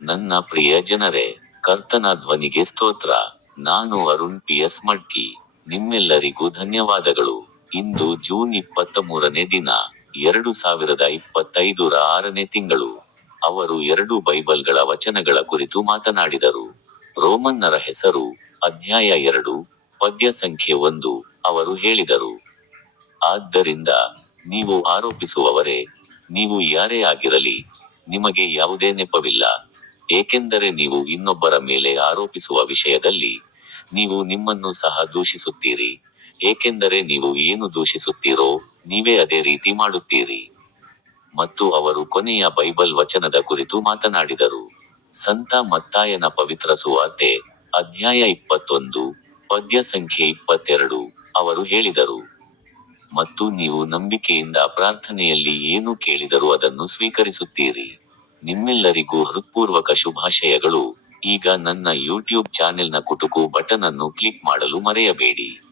ನನ್ನ ಪ್ರಿಯ ಜನರೇ, ಕರ್ತನ ಧ್ವನಿಗೆ ಸ್ತೋತ್ರ. ನಾನು ಅರುಣ್ ಪಿ ಎಸ್ ಮಡ್ಕಿ. ನಿಮ್ಮೆಲ್ಲರಿಗೂ ಧನ್ಯವಾದಗಳು. ಇಂದು ಜೂನ್ ಇಪ್ಪತ್ತ ಮೂರನೇ ದಿನ, ಎರಡು ಸಾವಿರದ ಇಪ್ಪತ್ತೈದರ ಆರನೇ ತಿಂಗಳು. ಅವರು ಎರಡು ಬೈಬಲ್ಗಳ ವಚನಗಳ ಕುರಿತು ಮಾತನಾಡಿದರು. ರೋಮನ್ನರ ಹೆಸರು ಅಧ್ಯಾಯ ಎರಡು, ಪದ್ಯ ಸಂಖ್ಯೆ ಒಂದು, ಅವರು ಹೇಳಿದರು. ಆದ್ದರಿಂದ ನೀವು ಆರೋಪಿಸುವವರೇ, ನೀವು ಯಾರೇ ಆಗಿರಲಿ, ನಿಮಗೆ ಯಾವುದೇ ನೆಪವಿಲ್ಲ. ಏಕೆಂದರೆ ನೀವು ಇನ್ನೊಬ್ಬರ ಮೇಲೆ ಆರೋಪಿಸುವ ವಿಷಯದಲ್ಲಿ ನೀವು ನಿಮ್ಮನ್ನು ಸಹ ದೂಷಿಸುತ್ತೀರಿ. ಏಕೆಂದರೆ ನೀವು ಏನು ದೂಷಿಸುತ್ತೀರೋ ನೀವೇ ಅದೇ ರೀತಿ ಮಾಡುತ್ತೀರಿ. ಮತ್ತು ಅವರು ಕೊನೆಯ ಬೈಬಲ್ ವಚನದ ಕುರಿತು ಮಾತನಾಡಿದರು. ಸಂತ ಮತ್ತಾಯನ ಪವಿತ್ರ ಸುವಾರ್ತೆ, ಅಧ್ಯಾಯ ಇಪ್ಪತ್ತೊಂದು, ಪದ್ಯ ಸಂಖ್ಯೆ ಇಪ್ಪತ್ತೆರಡು, ಅವರು ಹೇಳಿದರು. ಮತ್ತು ನೀವು ನಂಬಿಕೆಯಿಂದ ಪ್ರಾರ್ಥನೆಯಲ್ಲಿ ಏನು ಕೇಳಿದರೂ ಅದನ್ನು ಸ್ವೀಕರಿಸುತ್ತೀರಿ. ನಿಮ್ಮೆಲ್ಲರಿಗೂ ಹೃತ್ಪೂರ್ವಕ ಶುಭಾಶಯಗಳು. ಈಗ ನನ್ನ ಯೂಟ್ಯೂಬ್ ಚಾನೆಲ್ನ ಕುಟುಕು ಬಟನ್ ಅನ್ನು ಕ್ಲಿಕ್ ಮಾಡಲು ಮರೆಯಬೇಡಿ.